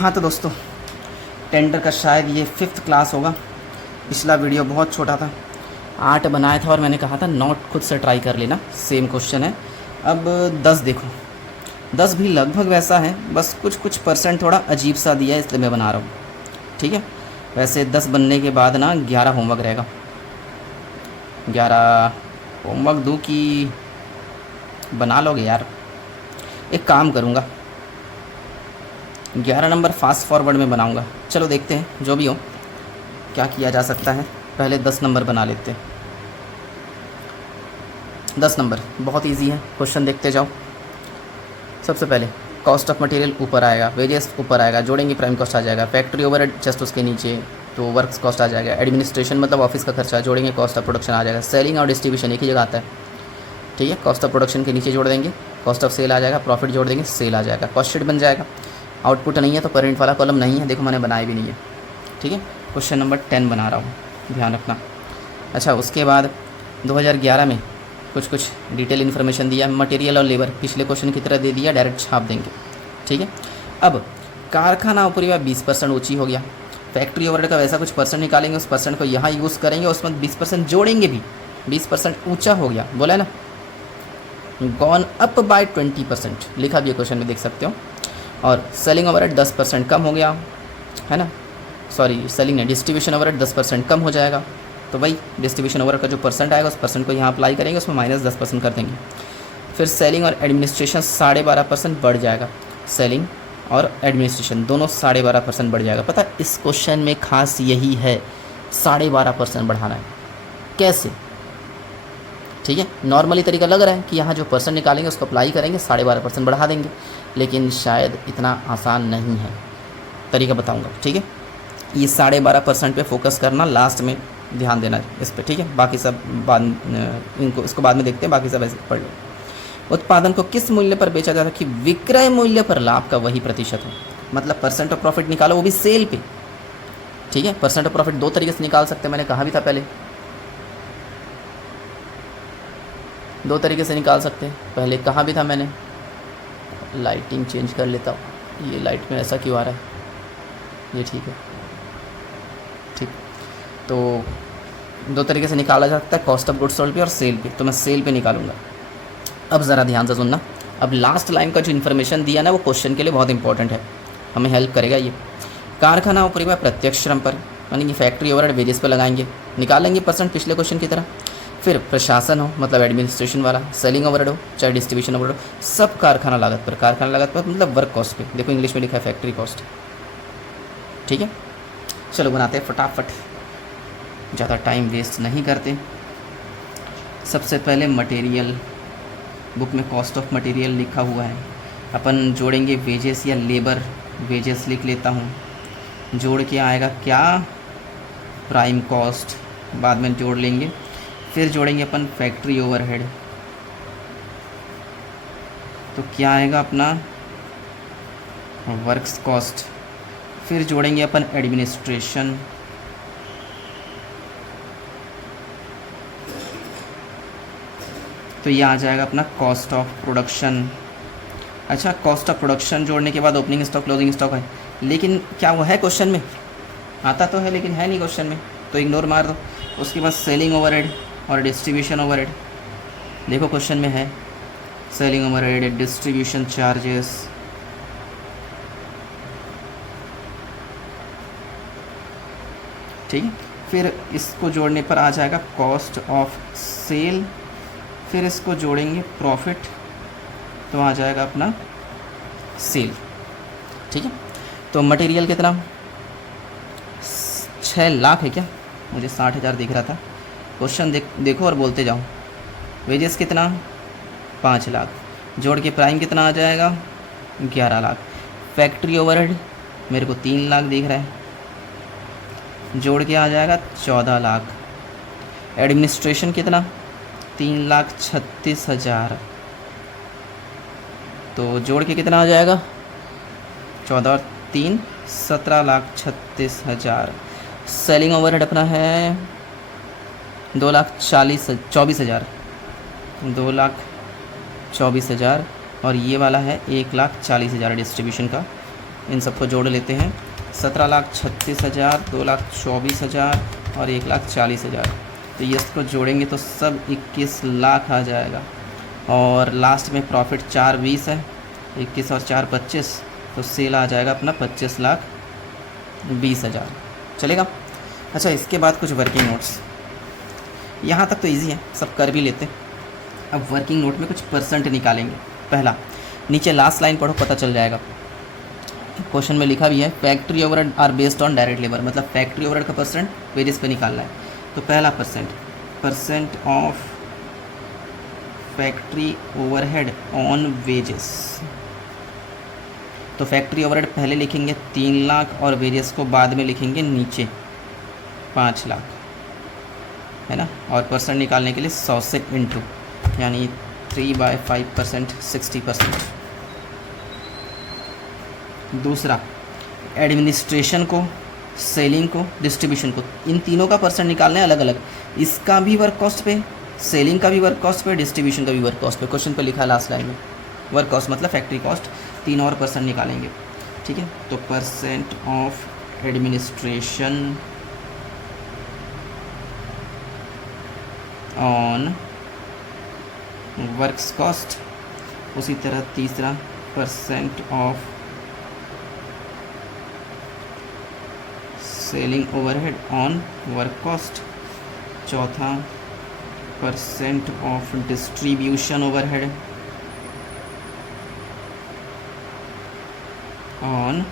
हाँ तो दोस्तों, टेंडर का शायद ये 5th क्लास होगा। पिछला वीडियो बहुत छोटा था, 8 बनाया था और मैंने कहा था नोट खुद से ट्राई कर लेना, सेम क्वेश्चन है। अब 10 देखो, 10 भी लगभग वैसा है, बस कुछ कुछ परसेंट थोड़ा अजीब सा दिया है, इसलिए मैं बना रहा हूँ। ठीक है, वैसे 10 बनने के बाद ना 11 होमवर्क रहेगा। 11 होमवर्क दूँ कि बना लोगे यार? एक काम करूँगा, 11 नंबर फास्ट फॉरवर्ड में बनाऊंगा। चलो देखते हैं, जो भी हो क्या किया जा सकता है। पहले 10 नंबर बना लेते हैं। 10 नंबर बहुत इजी है, क्वेश्चन देखते जाओ। सबसे पहले कॉस्ट ऑफ मटेरियल ऊपर आएगा, वेजेस ऊपर आएगा, जोड़ेंगे प्राइम कॉस्ट आ जाएगा, फैक्ट्री ओवरहेड जस्ट उसके नीचे तो वर्क्स कॉस्ट आ जाएगा, एडमिनिस्ट्रेशन मतलब ऑफिस का खर्चा, जोड़ेंगे कॉस्ट ऑफ प्रोडक्शन आ जाएगा, सेलिंग और डिस्ट्रीब्यूशन एक ही जगह आता है। ठीक है, कॉस्ट ऑफ प्रोडक्शन के नीचे जोड़ देंगे, कॉस्ट ऑफ सेल आ जाएगा, प्रॉफिट जोड़ देंगे, सेल आ जाएगा, कॉस्ट शीट बन जाएगा। आउटपुट नहीं है तो पेरेंट वाला कॉलम नहीं है, देखो मैंने बनाया भी नहीं है। ठीक है, क्वेश्चन नंबर 10 बना रहा हूँ, ध्यान रखना। अच्छा, उसके बाद 2011 में कुछ डिटेल इन्फॉर्मेशन दिया, मटेरियल और लेबर पिछले क्वेश्चन की तरह दे दिया, डायरेक्ट छाप देंगे। ठीक है, अब कारखाना ऊपरी 20% ऊँची हो गया, फैक्ट्री ओवरहेड का वैसा कुछ परसेंट निकालेंगे, उस परसेंट को यहाँ यूज़ करेंगे, उसमें 20% जोड़ेंगे भी, 20% ऊँचा हो गया, बोला है ना, गॉन अप बाय 20% लिखा भी है क्वेश्चन में, देख सकते हो। और सेलिंग ओवरहेड 10% कम हो गया, है ना, सॉरी सेलिंग नहीं, डिस्ट्रीब्यूशन ओवरहेड 10% कम हो जाएगा। तो भाई डिस्ट्रीब्यूशन ओवरहेड का जो परसेंट आएगा उस परसेंट को यहाँ अप्लाई करेंगे, उसमें -10% कर देंगे। फिर सेलिंग और एडमिनिस्ट्रेशन 12.5% बढ़ जाएगा, सेलिंग और एडमिनिस्ट्रेशन दोनों 12.5% बढ़ जाएगा। पता है इस क्वेश्चन में खास यही है, 12.5% बढ़ाना है। कैसे? ठीक है, नॉर्मली तरीका लग रहा है कि यहाँ जो परसेंट निकालेंगे उसको अप्लाई करेंगे, 12.5% बढ़ा देंगे, लेकिन शायद इतना आसान नहीं है। तरीका बताऊंगा। ठीक है, ये 12.5% पे फोकस करना, लास्ट में ध्यान देना इस पे। ठीक है, बाकी सब बाद इसको बाद में देखते हैं, बाकी सब ऐसे पढ़ लो। उत्पादन को किस मूल्य पर बेचा जाता है कि विक्रय मूल्य पर लाभ का वही प्रतिशत हो, मतलब परसेंट ऑफ प्रॉफिट निकालो, वो भी सेल पे। ठीक है, परसेंट ऑफ प्रॉफिट 2 तरीके से निकाल सकते हैं, मैंने कहा भी था पहले, 2 तरीके से निकाल सकते हैं, पहले कहा भी था मैंने। लाइटिंग चेंज कर लेता हूँ, ये लाइट में ऐसा क्यों आ रहा है, ये ठीक है। ठीक, तो 2 तरीके से निकाला जा सकता है, कॉस्ट ऑफ गुड्स सोल्ड पे और सेल पे, तो मैं सेल पे निकालूंगा। अब ज़रा ध्यान से सुनना, अब लास्ट लाइन का जो इन्फॉर्मेशन दिया ना वो क्वेश्चन के लिए बहुत इंपॉर्टेंट है, हमें हेल्प करेगा ये। कारखाना ऊपरी प्रत्यक्ष श्रम पर, यानी कि फैक्ट्री ओवरहेड वेजेस पर लगाएंगे, निकालेंगे परसेंट पिछले क्वेश्चन की तरह। फिर प्रशासन हो मतलब एडमिनिस्ट्रेशन वाला, सेलिंग ओवरहेड हो चाहे डिस्ट्रीब्यूशन ओवरहेड हो, सब कारखाना लागत पर। कारखाना लागत पर मतलब वर्क कॉस्ट पे, देखो इंग्लिश में लिखा है फैक्ट्री कॉस्ट। ठीक है, चलो बनाते हैं फटाफट, ज़्यादा टाइम वेस्ट नहीं करते। सबसे पहले मटेरियल, बुक में कॉस्ट ऑफ मटेरियल लिखा हुआ है, अपन जोड़ेंगे वेजेस या लेबर, वेजेस लिख लेता हूँ, जोड़ के आएगा क्या, प्राइम कॉस्ट, बाद में जोड़ लेंगे। फिर जोड़ेंगे अपन फैक्ट्री ओवरहेड, तो क्या आएगा अपना वर्क्स कॉस्ट। फिर जोड़ेंगे अपन एडमिनिस्ट्रेशन, तो ये आ जाएगा अपना कॉस्ट ऑफ प्रोडक्शन। अच्छा, कॉस्ट ऑफ प्रोडक्शन जोड़ने के बाद ओपनिंग स्टॉक क्लोजिंग स्टॉक है, लेकिन क्या वो है क्वेश्चन में? आता तो है लेकिन है नहीं क्वेश्चन में, तो इग्नोर मार दो। उसके बाद सेलिंग ओवरहेड और डिस्ट्रीब्यूशन ओवरहेड, देखो क्वेश्चन में है सेलिंग ओवरहेड, डिस्ट्रीब्यूशन चार्जेस, ठीक है। फिर इसको जोड़ने पर आ जाएगा कॉस्ट ऑफ सेल, फिर इसको जोड़ेंगे प्रॉफिट, तो आ जाएगा अपना सेल। ठीक है, तो मटेरियल कितना, 6 लाख है क्या, मुझे 60,000 दिख रहा था। क्वेश्चन देखो और बोलते जाओ। वेजेस कितना, 5 लाख, जोड़ के प्राइम कितना आ जाएगा, 11 लाख। फैक्ट्री ओवरहेड मेरे को 3 लाख दिख रहा है, जोड़ के आ जाएगा 14 लाख। एडमिनिस्ट्रेशन कितना, 3,36,000, तो जोड़ के कितना आ जाएगा, 14 और 3 17,36,000। सेलिंग ओवरहेड अपना है 2,24,000, 2,24,000, और ये वाला है 1,40,000 डिस्ट्रीब्यूशन का, इन सबको जोड़ लेते हैं। 17,36,000, 2,24,000 और 1,40,000। तो ये इसको जोड़ेंगे तो सब 21 लाख आ जाएगा। और लास्ट में प्रॉफिट 4,20 है, 21 और 4 25, तो सेल आ जाएगा अपना 25,20,000। चलेगा। अच्छा, इसके बाद कुछ वर्किंग नोट्स। यहाँ तक तो इजी है, सब कर भी लेते। अब वर्किंग नोट में कुछ परसेंट निकालेंगे। पहला, नीचे लास्ट लाइन पढ़ो, पता चल जाएगा। क्वेश्चन में लिखा भी है factory overhead are based on direct labour, मतलब फैक्ट्री ओवरहेड का परसेंट वेजेस पे निकालना है। तो पहला percent of factory overhead on wages. तो फैक्ट्री ओवरहेड पहले लिखेंगे 3 लाख और वेजेस को बाद में लिखेंगे नीचे 5 लाख, है ना। और परसेंट निकालने के लिए 100 से इंटू, यानी 3/5%, 60%। दूसरा, एडमिनिस्ट्रेशन को, सेलिंग को, डिस्ट्रीब्यूशन को, इन तीनों का परसेंट निकालना है अलग अलग। इसका भी वर्क कॉस्ट पे, सेलिंग का भी वर्क कॉस्ट पे, डिस्ट्रीब्यूशन का भी वर्क कॉस्ट पे। क्वेश्चन पे लिखा है लास्ट लाइन में वर्क कॉस्ट मतलब फैक्ट्री कॉस्ट, 3 और परसेंट निकालेंगे। ठीक है, तो percent of administration on works cost. उसी तरह तीसरा, percent of selling overhead on work cost. चौथा, percent of distribution overhead on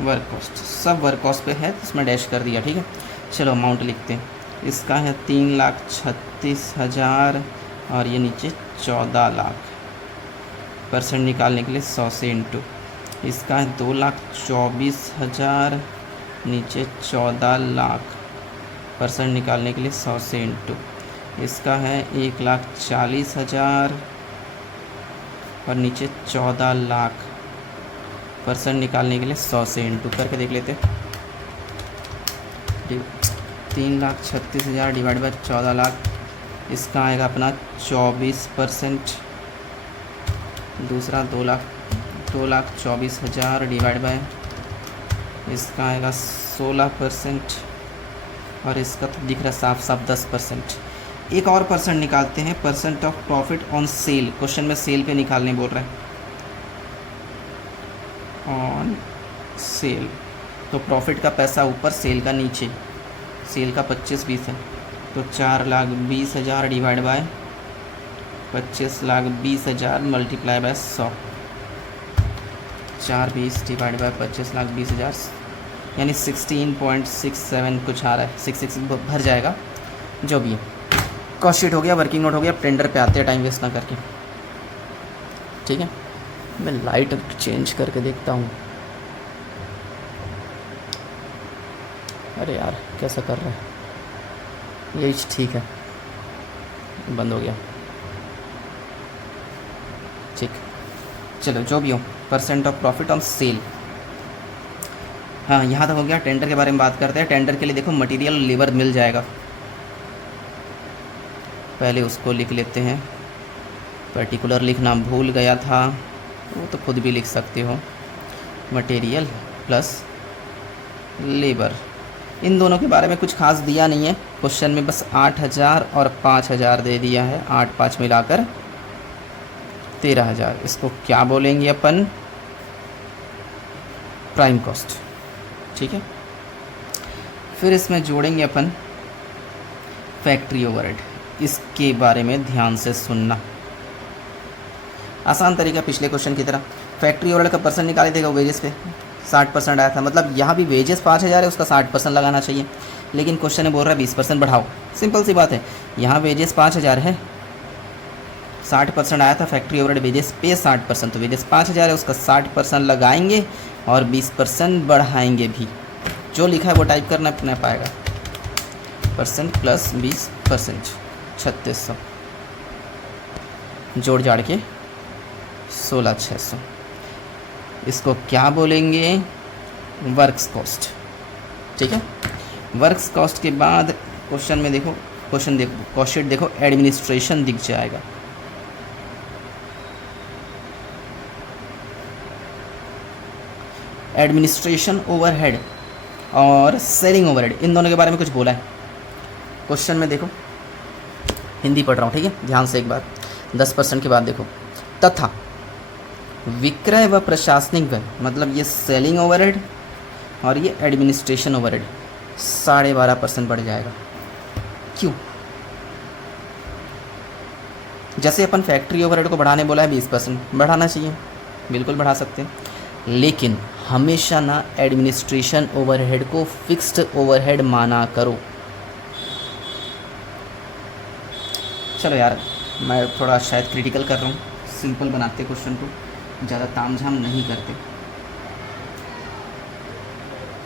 work cost. सब वर्क कॉस्ट पे है तो इसमें डैश कर दिया। ठीक है, चलो अमाउंट लिखते हैं। इसका है 3,36,000 और ये नीचे 14 लाख। परसेंट निकालने के लिए 100 से इंटू। इसका है 2,24,000, नीचे 14 लाख। परसेंट निकालने के लिए 100 से इंटू। इसका है 1,40,000 और नीचे 14 लाख। परसेंट निकालने के लिए 100 से इंटू करके देख लेते। 3,36,000 डिवाइड बाय 14 लाख, इसका आएगा अपना 24%। दूसरा 2,24,000 डिवाइड बाय, इसका आएगा 16%। और इसका तो दिख रहा साफ साफ 10%। एक और परसेंट निकालते हैं, percent of profit on sale. Question में सेल पे निकालने बोल रहे हैं, ऑन सेल। तो प्रॉफिट का पैसा ऊपर, सेल का नीचे। सेल का 25-20 है, तो 4,20,000 divide by 25,20,000 multiply by 100। 4,20 divide by 25,20,000 यानी 16.67 कुछ आ रहा है। 66 भर जाएगा। जो भी है, कॉस्ट शीट हो गया, वर्किंग नोट हो गया। टेंडर पे आते हैं टाइम वेस्ट ना करके। ठीक है, मैं लाइट चेंज करके देखता हूँ। अरे यार कैसा कर रहा है, यही ठीक है, बंद हो गया। ठीक, चलो जो भी हो, percent of profit on sale. हाँ, यहाँ तक हो गया। टेंडर के बारे में बात करते हैं। टेंडर के लिए देखो मटेरियल लेबर मिल जाएगा, पहले उसको लिख लेते हैं। पर्टिकुलर लिखना भूल गया था, वो तो खुद भी लिख सकते हो। मटेरियल प्लस लेबर, इन दोनों के बारे में कुछ खास दिया नहीं है क्वेश्चन में, बस 8,000 और 5,000 दे दिया है। 8-5 मिलाकर 13,000। इसको क्या बोलेंगे अपन, प्राइम कॉस्ट। ठीक है, फिर इसमें जोड़ेंगे अपन फैक्ट्री ओवरहेड। इसके बारे में ध्यान से सुनना, आसान तरीका पिछले क्वेश्चन की तरह। फैक्ट्री ओवरहेड का परसेंट निकाले देगा वेजेस पे, 60% आया था, मतलब यहाँ भी वेजेस 5,000 है, उसका 60% लगाना चाहिए। लेकिन क्वेश्चन में बोल रहा है 20% बढ़ाओ। सिंपल सी बात है, यहाँ वेजेस 5,000 है, 60% आया था फैक्ट्री ओवरहेड वेजेस पे 60%, तो वेजेस 5,000 है, उसका 60% लगाएंगे और 20% बढ़ाएंगे भी। जो लिखा है वो टाइप करना अपने पाएगा। परसेंट प्लस 20%, 3600 जोड़ जाड़ के 16,600। इसको क्या बोलेंगे, वर्क्स कॉस्ट। ठीक है, वर्क्स कॉस्ट के बाद क्वेश्चन में देखो, क्वेश्चन देखो, कॉस्ट शीट देखो, एडमिनिस्ट्रेशन दिख जाएगा। एडमिनिस्ट्रेशन ओवरहेड और सेलिंग ओवरहेड, इन दोनों के बारे में कुछ बोला है क्वेश्चन में। देखो हिंदी पढ़ रहा हूँ, ठीक है, ध्यान से एक बार 10% की बात देखो। तथा विक्रय व प्रशासनिक व्यय, मतलब ये सेलिंग ओवरहेड और ये एडमिनिस्ट्रेशन ओवरहेड 12.5% बढ़ जाएगा। क्यों? जैसे अपन फैक्ट्री ओवरहेड को बढ़ाने बोला है 20%, बढ़ाना चाहिए, बिल्कुल बढ़ा सकते हैं, लेकिन हमेशा ना एडमिनिस्ट्रेशन ओवरहेड को फिक्स्ड ओवरहेड माना करो। चलो यार, मैं थोड़ा शायद क्रिटिकल कर रहा हूँ, सिंपल बनाते क्वेश्चन को, ज़्यादा तामझाम नहीं करते,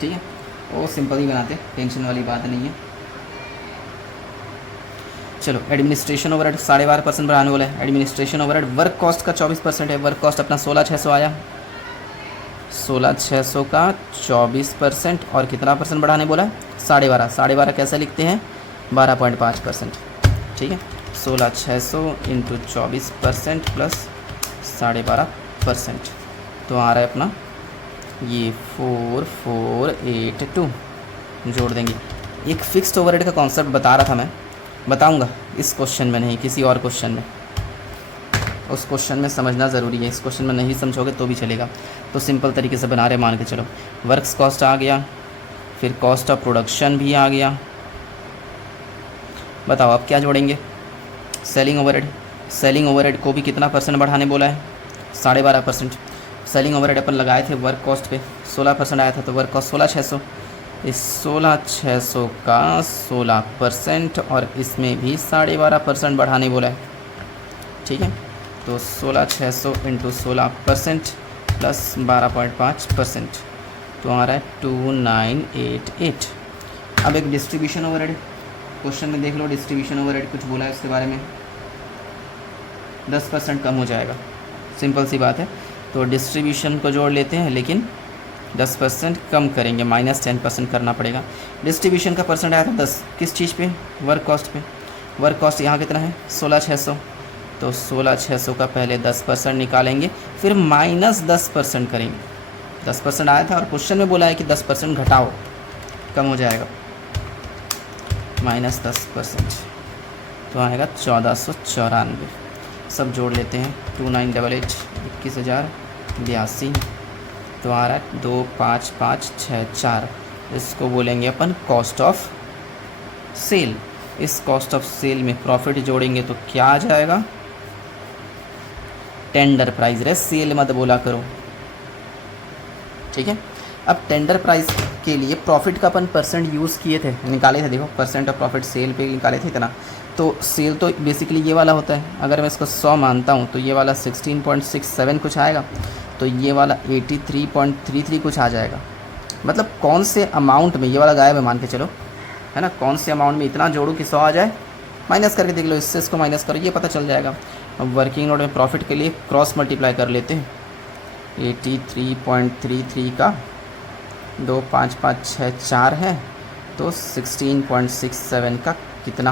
ठीक है, वो सिंपल ही बनाते, टेंशन वाली बात नहीं है। चलो एडमिनिस्ट्रेशन ओवरहेड 12.5% बढ़ाने वाला है। एडमिनिस्ट्रेशन ओवरहेड वर्क कॉस्ट का 24% है, वर्क कॉस्ट अपना 16,600 आया, 16,600 का 24% और कितना परसेंट बढ़ाने बोला है? 12.5। 12.5 कैसे लिखते हैं? 12.5%, ठीक है। 16,600 इंटू 24% प्लस 12.5%, तो आ रहा है अपना ये 4482 जोड़ देंगे। एक फिक्स्ड ओवरहेड का कॉन्सेप्ट बता रहा था मैं, बताऊंगा इस क्वेश्चन में नहीं, किसी और क्वेश्चन में। उस क्वेश्चन में समझना ज़रूरी है, इस क्वेश्चन में नहीं समझोगे तो भी चलेगा। तो सिंपल तरीके से बना रहे, मान के चलो वर्क्स कॉस्ट आ गया, फिर कॉस्ट ऑफ प्रोडक्शन भी आ गया। बताओ अब क्या जोड़ेंगे? Selling overhead. सेलिंग ओवरहेड को भी कितना परसेंट बढ़ाने बोला है? 12.5%। सेलिंग ओवरहेड अपन लगाए थे वर्क कॉस्ट पे, 16% आया था, तो वर्क कॉस्ट 16,600, इस 16,600 का 16% और इसमें भी 12.5% बढ़ाने बोला है, ठीक है। तो 16,600 इंटू 16% प्लस 12.5%, तो आ रहा है 2988। अब एक डिस्ट्रीब्यूशन ओवरहेड क्वेश्चन में देख लो, डिस्ट्रीब्यूशन ओवरहेड कुछ बोला है उसके बारे में, 10% कम हो जाएगा, सिंपल सी बात है। तो डिस्ट्रीब्यूशन को जोड़ लेते हैं, लेकिन 10% कम करेंगे, -10% करना पड़ेगा। डिस्ट्रीब्यूशन का परसेंट आया था 10, किस चीज़ पे? वर्क कॉस्ट पे। वर्क कॉस्ट यहाँ कितना है? 16,600, तो 16,600 का पहले 10% निकालेंगे, फिर -10% करेंगे। 10% आया था और क्वेश्चन में बोला है कि 10% घटाओ, कम हो जाएगा, -10%, तो आएगा 1494। सब जोड़ लेते हैं, 2988 21,082, तो आ रहा है 25564। इसको बोलेंगे अपन कॉस्ट ऑफ सेल। इस कॉस्ट ऑफ सेल में प्रॉफिट जोड़ेंगे तो क्या आ जाएगा? Tender price. रे सेल मत बोला करो, ठीक है। अब टेंडर प्राइस के लिए प्रॉफिट का अपन परसेंट यूज़ किए थे, निकाले थे, देखो परसेंट ऑफ प्रॉफिट सेल पे निकाले थे इतना। तो सेल तो बेसिकली ये वाला होता है, अगर मैं इसको 100 मानता हूँ तो ये वाला 16.67 कुछ आएगा, तो ये वाला 83.33 कुछ आ जाएगा। मतलब कौन से अमाउंट में ये वाला गायब है मान के चलो, है ना, कौन से अमाउंट में इतना जोड़ूँ कि 100 आ जाए? माइनस करके देख लो, इससे इसको माइनस करो, ये पता चल जाएगा। अब वर्किंग नोट में प्रॉफिट के लिए क्रॉस मल्टीप्लाई कर लेते हैं, 83.33 का 25564 है, तो 16.67 का कितना?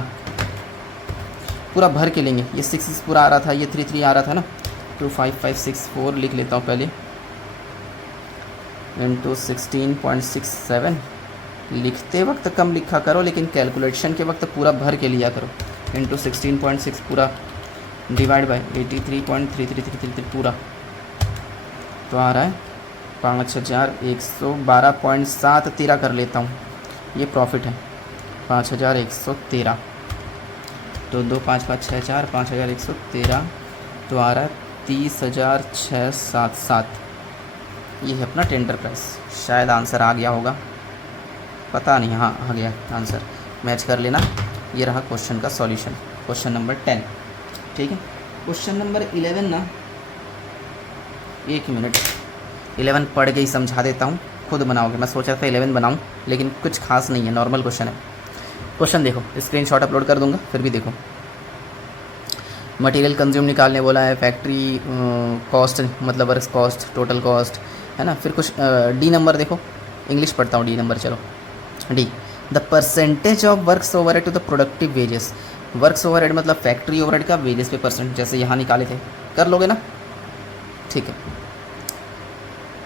पूरा भर के लेंगे, ये 6 पूरा आ रहा था, ये 33 आ रहा था ना, 25564 लिख लेता हूँ पहले, इंटू 16.67। लिखते वक्त कम लिखा करो, लेकिन कैलकुलेशन के वक्त पूरा भर के लिया करो, इंटू 16.6 पूरा डिवाइड बाय 83.3333 पूरा, तो आ रहा है 5112.73 कर लेता हूँ, ये प्रॉफिट है 5113, तो 25564 5113, तो आ रहा है 30,677। ये है अपना टेंडर प्राइस। शायद आंसर आ गया होगा, पता नहीं, हाँ आ गया आंसर, मैच कर लेना। ये रहा क्वेश्चन का सॉल्यूशन, क्वेश्चन नंबर 10, ठीक है। क्वेश्चन नंबर 11 ना, 1 मिनट, 11 पढ़ के ही समझा देता हूँ, खुद बनाओगे। मैं सोचा था 11 बनाऊँ, लेकिन कुछ खास नहीं है, नॉर्मल क्वेश्चन है। क्वेश्चन देखो, स्क्रीनशॉट अपलोड कर दूंगा, फिर भी देखो। मटेरियल कंज्यूम निकालने बोला है, फैक्ट्री कॉस्ट मतलब वर्क कॉस्ट, टोटल कॉस्ट, है ना। फिर कुछ डी नंबर देखो, इंग्लिश पढ़ता हूँ, डी नंबर, चलो D, the percentage of works overhead to the productive wages. Works overhead मतलब फैक्ट्री ओवरहेड का वेजेस पे परसेंट, जैसे यहाँ निकाले थे, कर लोगे ना, ठीक है।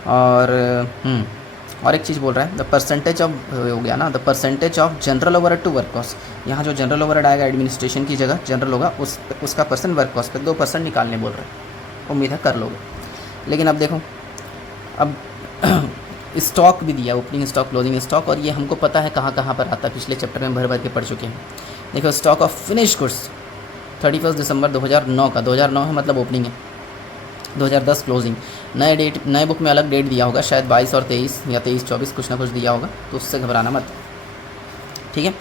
और एक चीज़ बोल रहा है द परसेंटेज ऑफ, हो गया ना, the percentage of general overhead to work cost. यहाँ जो जनरल ओवरहेड आएगा एडमिनिस्ट्रेशन की जगह जनरल होगा, उसका परसेंट वर्क कॉस्ट पे 2% निकालने बोल रहे हैं। उम्मीद है कर लोगे। लेकिन अब देखो, अब स्टॉक भी दिया, ओपनिंग स्टॉक, क्लोजिंग स्टॉक, और ये हमको पता है कहाँ कहाँ पर आता है, पिछले चैप्टर में भर भर के पढ़ चुके हैं। देखो स्टॉक ऑफ फिनिश गुड्स 31 दिसंबर 2009 का, 2009 है मतलब ओपनिंग है, 2010 क्लोजिंग। नए डेट, नए बुक में अलग डेट दिया होगा, शायद 22 और 23 या 23-24 कुछ ना कुछ दिया होगा, तो उससे घबराना मत, ठीक है।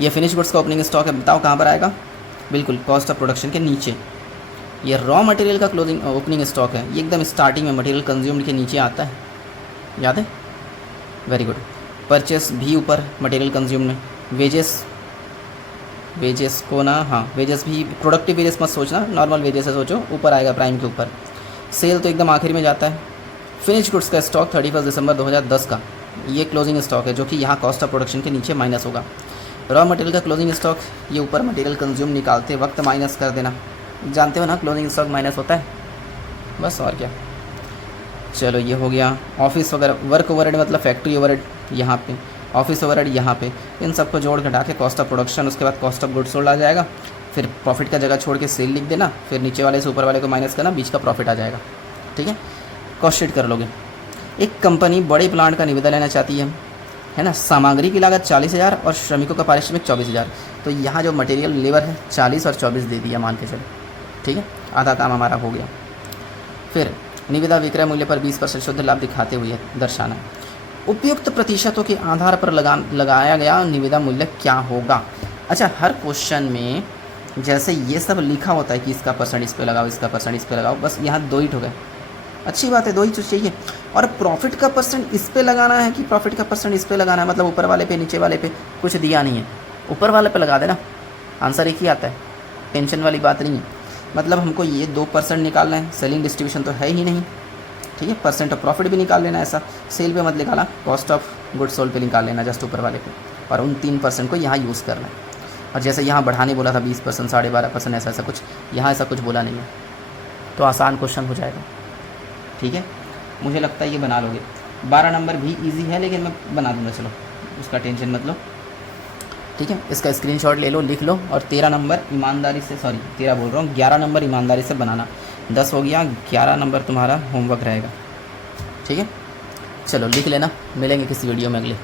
ये फिनिश गुड्स का ओपनिंग स्टॉक है, बताओ कहाँ पर आएगा? बिल्कुल कॉस्ट ऑफ प्रोडक्शन के नीचे। ये रॉ मटेरियल का क्लोजिंग ओपनिंग स्टॉक है, ये एकदम स्टार्टिंग में मटेरियल कंज्यूम्ड के नीचे आता है, याद है? Very good. परचेस भी ऊपर मटेरियल कंज्यूम में। वेजेस को ना, हाँ वेजेस भी, प्रोडक्टिव वेजेस मत सोचना, नॉर्मल वेजेस है सोचो, ऊपर आएगा प्राइम के ऊपर। सेल तो एकदम आखिर में जाता है। फिनिश गुड्स का स्टॉक 31 दिसंबर 2010 का, ये क्लोजिंग स्टॉक है जो कि यहाँ कॉस्ट ऑफ प्रोडक्शन के नीचे माइनस होगा। रॉ मटेरियल का क्लोजिंग स्टॉक, ये ऊपर मटेरियल कंज्यूम निकालते वक्त माइनस कर देना, जानते हो ना क्लोजिंग स्टॉक माइनस होता है, बस और क्या। चलो ये हो गया। ऑफिस वगैरह, वर्क ओवरहेड मतलब फैक्ट्री ओवरहेड यहाँ पे, ऑफिस ओवरहेड यहाँ पे, इन सबको जोड़ घटा के कॉस्ट ऑफ प्रोडक्शन, उसके बाद कॉस्ट ऑफ गुड्स सोल्ड आ जाएगा। फिर प्रॉफिट का जगह छोड़ के सेल लिख देना, फिर नीचे वाले से ऊपर वाले को माइनस करना, बीच का प्रॉफिट आ जाएगा, ठीक है। कॉस्ट शीट कर लोगे। एक कंपनी बड़े प्लांट का निविदा लेना चाहती है ना, सामग्री की लागत 40,000 और श्रमिकों का पारिश्रमिक 24,000। तो यहाँ जो मटेरियल लेबर है 40 और 24 दे दिया मान के चलो, ठीक है, आधा काम हमारा हो गया। फिर निविदा विक्रय मूल्य पर 20% शुद्ध लाभ दिखाते हुए दर्शाना। उपयुक्त प्रतिशतों के आधार पर लगाया गया निविदा मूल्य क्या होगा? अच्छा, हर क्वेश्चन में जैसे ये सब लिखा होता है कि इसका परसेंट इस पे लगाओ, इसका परसेंट इस पे लगाओ, बस यहाँ 2 ही ठो गए। अच्छी बात है, 2 ही तो चाहिए। और प्रॉफिट का परसेंट इस पे लगाना है कि प्रॉफिट का परसेंट इस पे लगाना है, मतलब ऊपर वाले पे नीचे वाले पे कुछ दिया नहीं है, ऊपर वाले पे लगा देना, आंसर एक ही आता है, टेंशन वाली बात नहीं है। मतलब हमको ये 2% निकालना है, सेलिंग डिस्ट्रीब्यूशन तो है ही नहीं, ठीक है। परसेंट ऑफ प्रॉफिट भी निकाल लेना, ऐसा सेल पे मत निकाला, कॉस्ट ऑफ गुड्स सोल्ड पे निकाल लेना, जस्ट ऊपर वाले पे, और उन 3% को यहाँ यूज़ करना है। और जैसे यहाँ बढ़ाने बोला था 20%, 12.5%, ऐसा कुछ, यहाँ ऐसा कुछ बोला नहीं है, तो आसान क्वेश्चन हो जाएगा, ठीक है। मुझे लगता है ये बना लोगे। 12 नंबर भी ईजी है, लेकिन मैं बना दूँगा, चलो उसका टेंशन मत लो, ठीक है। इसका स्क्रीनशॉट ले लो, लिख लो, और 13 नंबर ईमानदारी से, सॉरी 13 बोल रहा हूँ, 11 नंबर ईमानदारी से बनाना। 10 हो गया, 11 नंबर तुम्हारा होमवर्क रहेगा, ठीक है। चलो लिख लेना, मिलेंगे किसी वीडियो में अगले।